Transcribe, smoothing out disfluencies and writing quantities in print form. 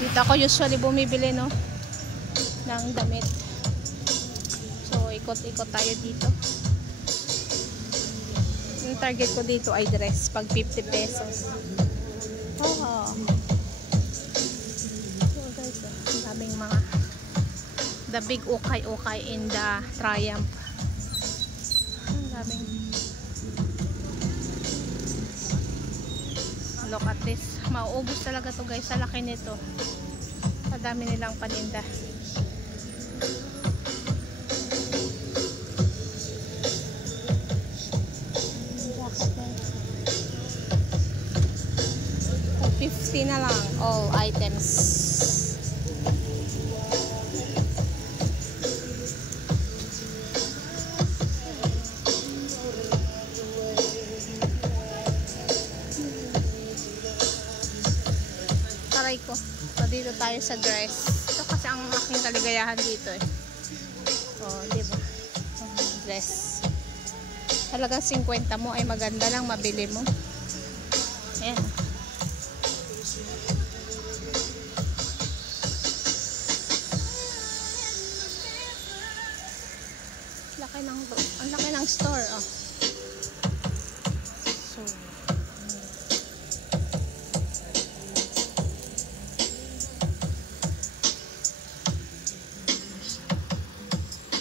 Dito ako usually bumibili, no, ng damit. So, ikot-ikot tayo dito. Yung target ko dito ay dress. Pag 50 pesos. Oh. So, guys, ang daming mga the big ukay-ukay in the Triumph. Ang daming. Look at this. Mauubos talaga to, guys. Sa laki nito. Sa dami nilang paninda. $50 na lang all items. Taray ko. So, dito tayo sa dress. Ito kasi ang aking kaligayahan dito eh. Oh, diba? Dress. Talagang 50 mo ay maganda lang, mabili mo. Ayan. Ang laki ng store, oh. So,